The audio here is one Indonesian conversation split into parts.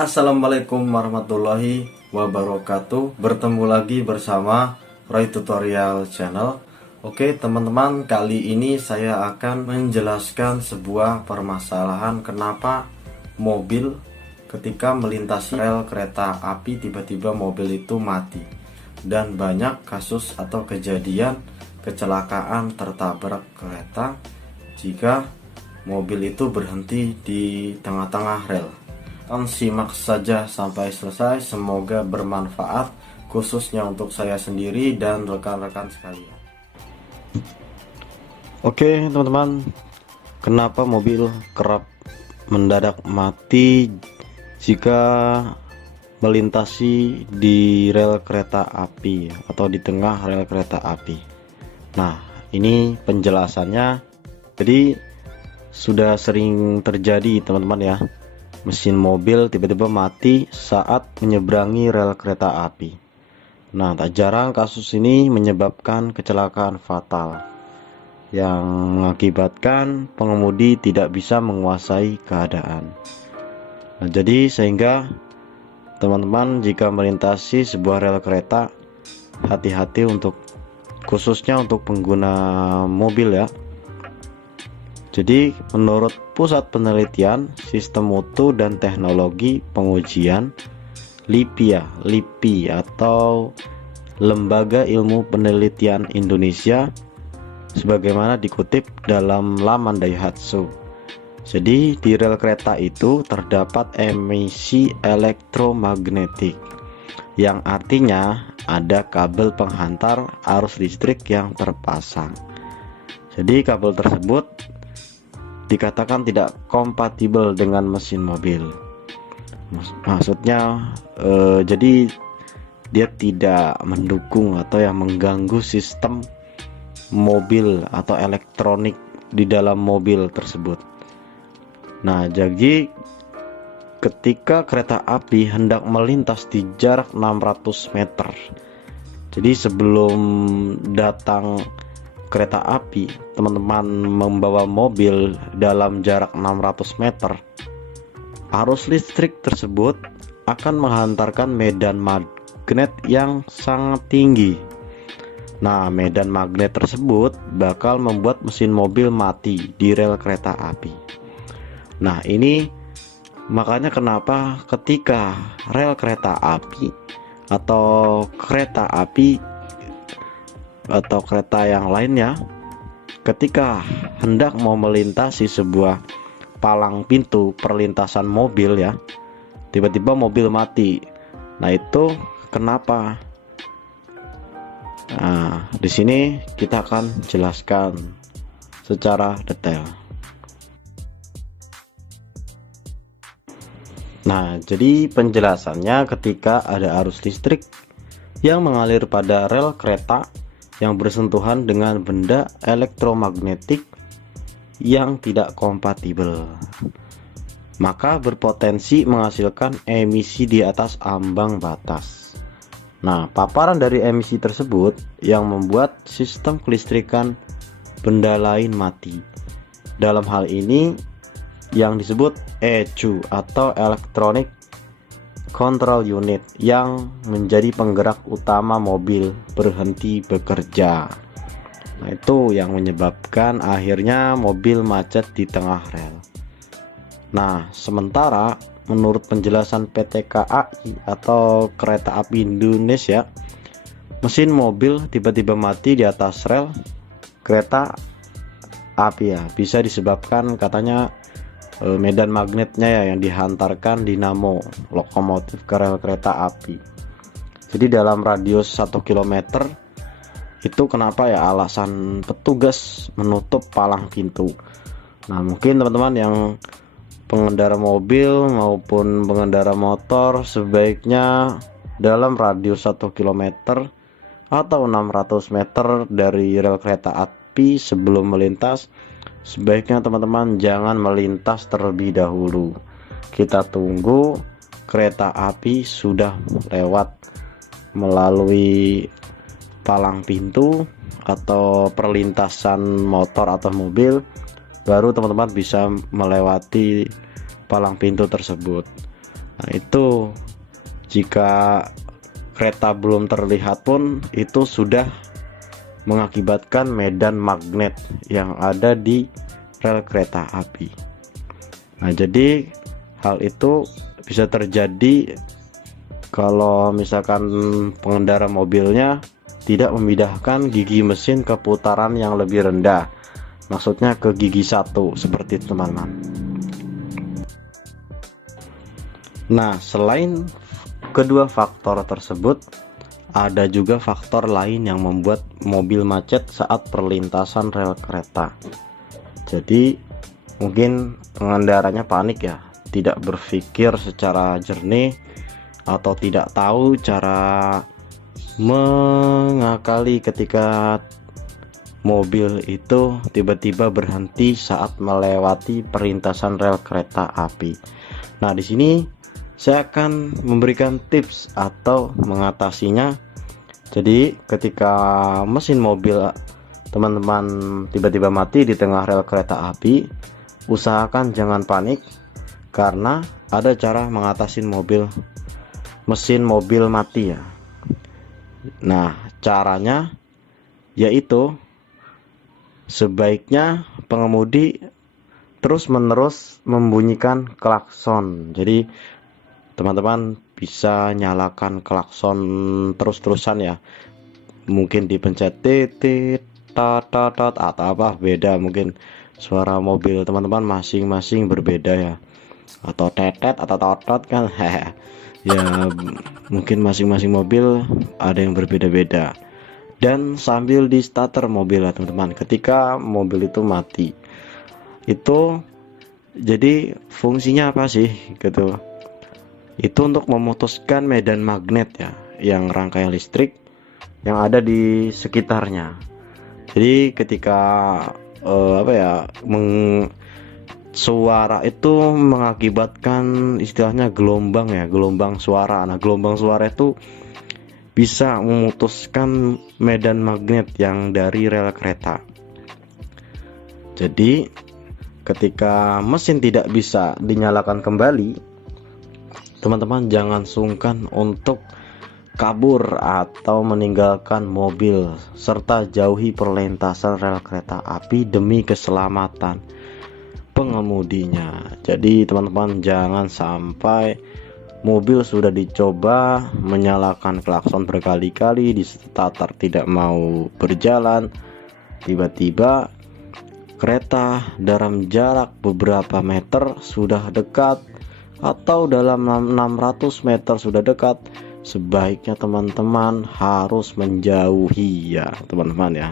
Assalamualaikum warahmatullahi wabarakatuh. Bertemu lagi bersama Roy Tutorial Channel. Oke teman-teman, kali ini saya akan menjelaskan sebuah permasalahan kenapa mobil ketika melintasi rel kereta api tiba-tiba mobil itu mati. Dan banyak kasus atau kejadian kecelakaan tertabrak kereta jika mobil itu berhenti di tengah-tengah rel. Simak saja sampai selesai, semoga bermanfaat khususnya untuk saya sendiri dan rekan-rekan sekalian. Oke teman-teman, kenapa mobil kerap mendadak mati jika melintasi di rel kereta api atau di tengah rel kereta api? Nah, ini penjelasannya. Jadi sudah sering terjadi teman-teman ya, mesin mobil tiba-tiba mati saat menyeberangi rel kereta api. Nah, tak jarang kasus ini menyebabkan kecelakaan fatal yang mengakibatkan pengemudi tidak bisa menguasai keadaan. Nah, jadi sehingga teman-teman jika melintasi sebuah rel kereta, hati-hati untuk khususnya untuk pengguna mobil ya. Jadi menurut Pusat Penelitian Sistem Mutu dan Teknologi Pengujian LIPI atau Lembaga Ilmu Penelitian Indonesia, sebagaimana dikutip dalam laman Daihatsu. Jadi di rel kereta itu terdapat emisi elektromagnetik, yang artinya ada kabel penghantar arus listrik yang terpasang. Jadi kabel tersebut dikatakan tidak kompatibel dengan mesin mobil. Maksudnya jadi dia tidak mendukung atau yang mengganggu sistem mobil atau elektronik di dalam mobil tersebut. Nah, jadi ketika kereta api hendak melintas di jarak 600 meter, jadi sebelum datang kereta api, teman-teman membawa mobil dalam jarak 600 meter, arus listrik tersebut akan menghantarkan medan magnet yang sangat tinggi. Nah, medan magnet tersebut bakal membuat mesin mobil mati di rel kereta api. Nah, ini makanya kenapa ketika rel kereta api atau kereta api atau kereta yang lainnya ketika hendak mau melintasi sebuah palang pintu perlintasan mobil ya, tiba-tiba mobil mati. Nah, itu kenapa? Nah, di sini kita akan jelaskan secara detail. Nah, jadi penjelasannya ketika ada arus listrik yang mengalir pada rel kereta yang bersentuhan dengan benda elektromagnetik yang tidak kompatibel, maka berpotensi menghasilkan emisi di atas ambang batas. Nah, paparan dari emisi tersebut yang membuat sistem kelistrikan benda lain mati. Dalam hal ini yang disebut ECU atau Electronic Control Unit yang menjadi penggerak utama mobil berhenti bekerja. Nah, itu yang menyebabkan akhirnya mobil macet di tengah rel. Nah, sementara menurut penjelasan PT KAI atau Kereta Api Indonesia, mesin mobil tiba-tiba mati di atas rel kereta api ya bisa disebabkan katanya medan magnetnya ya yang dihantarkan dinamo lokomotif ke rel kereta api. Jadi dalam radius 1 km itu kenapa ya alasan petugas menutup palang pintu. Nah, mungkin teman-teman yang pengendara mobil maupun pengendara motor sebaiknya dalam radius 1 km atau 600 meter dari rel kereta api sebelum melintas, sebaiknya teman-teman jangan melintas terlebih dahulu. Kita tunggu kereta api sudah lewat melalui palang pintu atau perlintasan motor atau mobil, baru teman-teman bisa melewati palang pintu tersebut. Nah, itu jika kereta belum terlihat pun itu sudah mengakibatkan medan magnet yang ada di rel kereta api. Nah, jadi hal itu bisa terjadi kalau misalkan pengendara mobilnya tidak memindahkan gigi mesin ke putaran yang lebih rendah, maksudnya ke gigi 1 seperti itu teman-teman. Nah, selain kedua faktor tersebut, ada juga faktor lain yang membuat mobil macet saat perlintasan rel kereta. Jadi mungkin pengendaranya panik ya, tidak berpikir secara jernih atau tidak tahu cara mengakali ketika mobil itu tiba-tiba berhenti saat melewati perlintasan rel kereta api. Nah, di sini saya akan memberikan tips atau mengatasinya. Jadi ketika mesin mobil teman-teman tiba-tiba mati di tengah rel kereta api, usahakan jangan panik, karena ada cara mengatasi mesin mobil mati ya. Nah, caranya yaitu sebaiknya pengemudi terus-menerus membunyikan klakson. Jadi teman-teman bisa nyalakan klakson terus-terusan ya. Mungkin dipencet titit, tat, atau apa, beda mungkin suara mobil teman-teman masing-masing berbeda ya. Atau tetet atau totot kan. Ya mungkin masing-masing mobil ada yang berbeda-beda. Dan sambil di starter mobil ya teman-teman, ketika mobil itu mati, itu jadi fungsinya apa sih gitu? Itu untuk memutuskan medan magnet ya, yang rangkaian listrik yang ada di sekitarnya. Jadi ketika suara itu mengakibatkan istilahnya gelombang ya, gelombang suara. Nah, gelombang suara itu bisa memutuskan medan magnet yang dari rel kereta. Jadi ketika mesin tidak bisa dinyalakan kembali, teman-teman jangan sungkan untuk kabur atau meninggalkan mobil serta jauhi perlintasan rel kereta api demi keselamatan pengemudinya. Jadi teman-teman jangan sampai mobil sudah dicoba menyalakan klakson berkali-kali, di starter tidak mau berjalan, tiba-tiba kereta dalam jarak beberapa meter sudah dekat atau dalam 600 meter sudah dekat, sebaiknya teman-teman harus menjauhi ya teman-teman ya.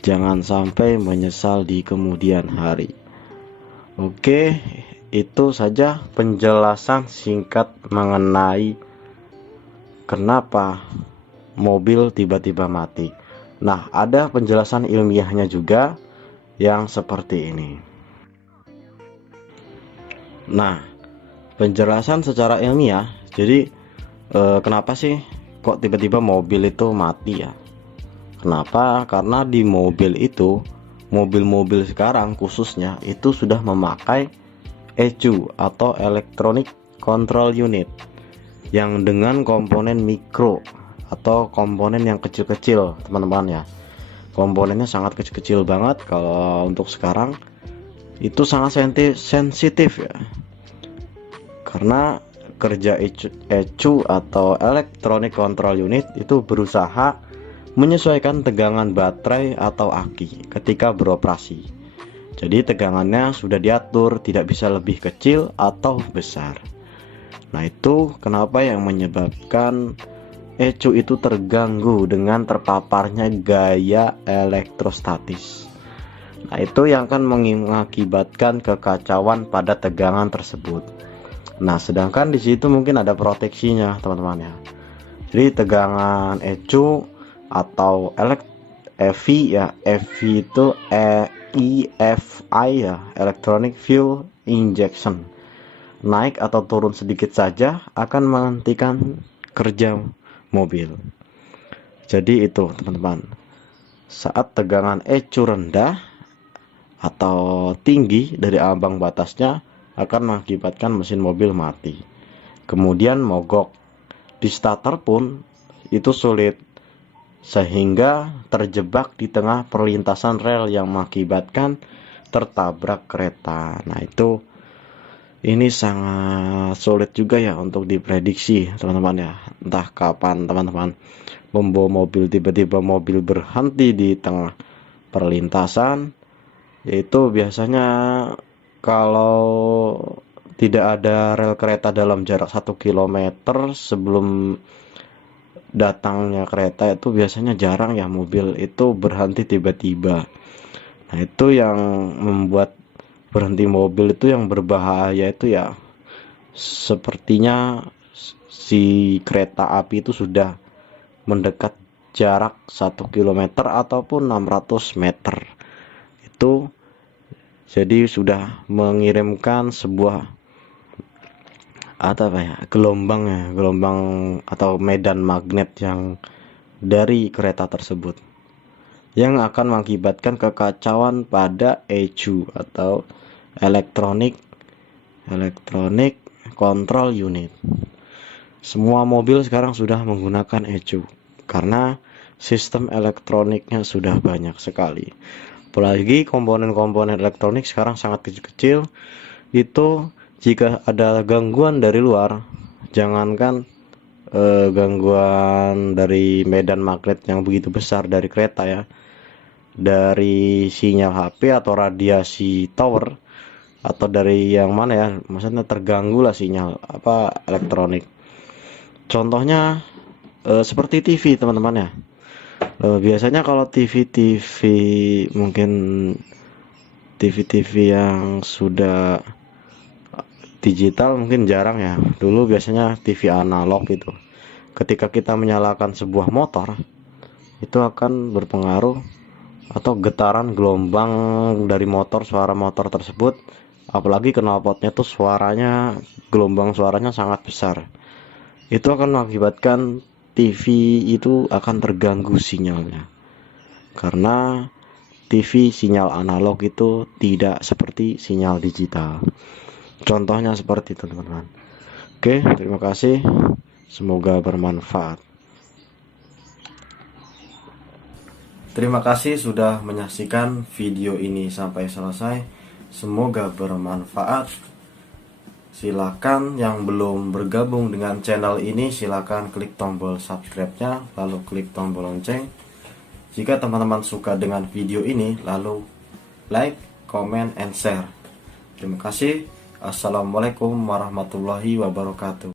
Jangan sampai menyesal di kemudian hari. Oke, itu saja penjelasan singkat mengenai kenapa mobil tiba-tiba mati. Nah, ada penjelasan ilmiahnya juga yang seperti ini. Nah, penjelasan secara ilmiah, jadi kenapa sih kok tiba-tiba mobil itu mati ya? Kenapa? Karena di mobil itu, mobil-mobil sekarang khususnya itu sudah memakai ECU atau Electronic Control Unit yang dengan komponen mikro atau komponen yang kecil-kecil teman-teman ya. Komponennya sangat kecil-kecil banget. Kalau untuk sekarang itu sangat sensitif ya, karena kerja ECU atau Electronic Control Unit itu berusaha menyesuaikan tegangan baterai atau aki ketika beroperasi. Jadi tegangannya sudah diatur, tidak bisa lebih kecil atau besar. Nah, itu kenapa yang menyebabkan ECU itu terganggu dengan terpaparnya gaya elektrostatis. Nah, itu yang akan mengakibatkan kekacauan pada tegangan tersebut. Nah, sedangkan di situ mungkin ada proteksinya, teman-teman ya. Jadi tegangan ECU atau EV ya, EV itu EFI ya, Electronic Fuel Injection, naik atau turun sedikit saja akan menghentikan kerja mobil. Jadi itu teman-teman, saat tegangan ECU rendah atau tinggi dari ambang batasnya akan mengakibatkan mesin mobil mati. kemudian mogok. Di starter pun itu sulit, sehingga terjebak di tengah perlintasan rel yang mengakibatkan tertabrak kereta. Nah, ini sangat sulit juga ya untuk diprediksi, teman-teman ya. Entah kapan teman-teman membawa mobil, tiba-tiba mobil berhenti di tengah perlintasan. Yaitu biasanya kalau tidak ada rel kereta dalam jarak 1 km sebelum datangnya kereta, itu biasanya jarang ya mobil itu berhenti tiba-tiba. Nah, itu yang membuat berhenti mobil itu yang berbahaya itu ya, sepertinya si kereta api itu sudah mendekat jarak 1 km ataupun 600 meter. Itu jadi sudah mengirimkan sebuah gelombang atau medan magnet yang dari kereta tersebut, yang akan mengakibatkan kekacauan pada ECU atau Electronic Control Unit. Semua mobil sekarang sudah menggunakan ECU karena sistem elektroniknya sudah banyak sekali. Apalagi komponen-komponen elektronik sekarang sangat kecil-kecil. Itu jika ada gangguan dari luar, jangankan gangguan dari medan magnet yang begitu besar dari kereta ya, dari sinyal HP atau radiasi tower, atau dari yang mana ya, maksudnya terganggu lah sinyal elektronik. Contohnya seperti TV, teman-teman ya. Biasanya kalau TV mungkin TV yang sudah digital mungkin jarang ya. Dulu biasanya TV analog itu. Ketika kita menyalakan sebuah motor, itu akan berpengaruh atau getaran gelombang dari motor, suara motor tersebut, apalagi knalpotnya tuh gelombang suaranya sangat besar. Itu akan mengakibatkan TV itu akan terganggu sinyalnya, karena TV sinyal analog itu tidak seperti sinyal digital. Contohnya seperti itu, teman-teman. Oke, terima kasih, semoga bermanfaat. Terima kasih sudah menyaksikan video ini sampai selesai, semoga bermanfaat. Silakan yang belum bergabung dengan channel ini, silakan klik tombol subscribe-nya, lalu klik tombol lonceng. Jika teman-teman suka dengan video ini, lalu like, comment, and share. Terima kasih. Assalamualaikum warahmatullahi wabarakatuh.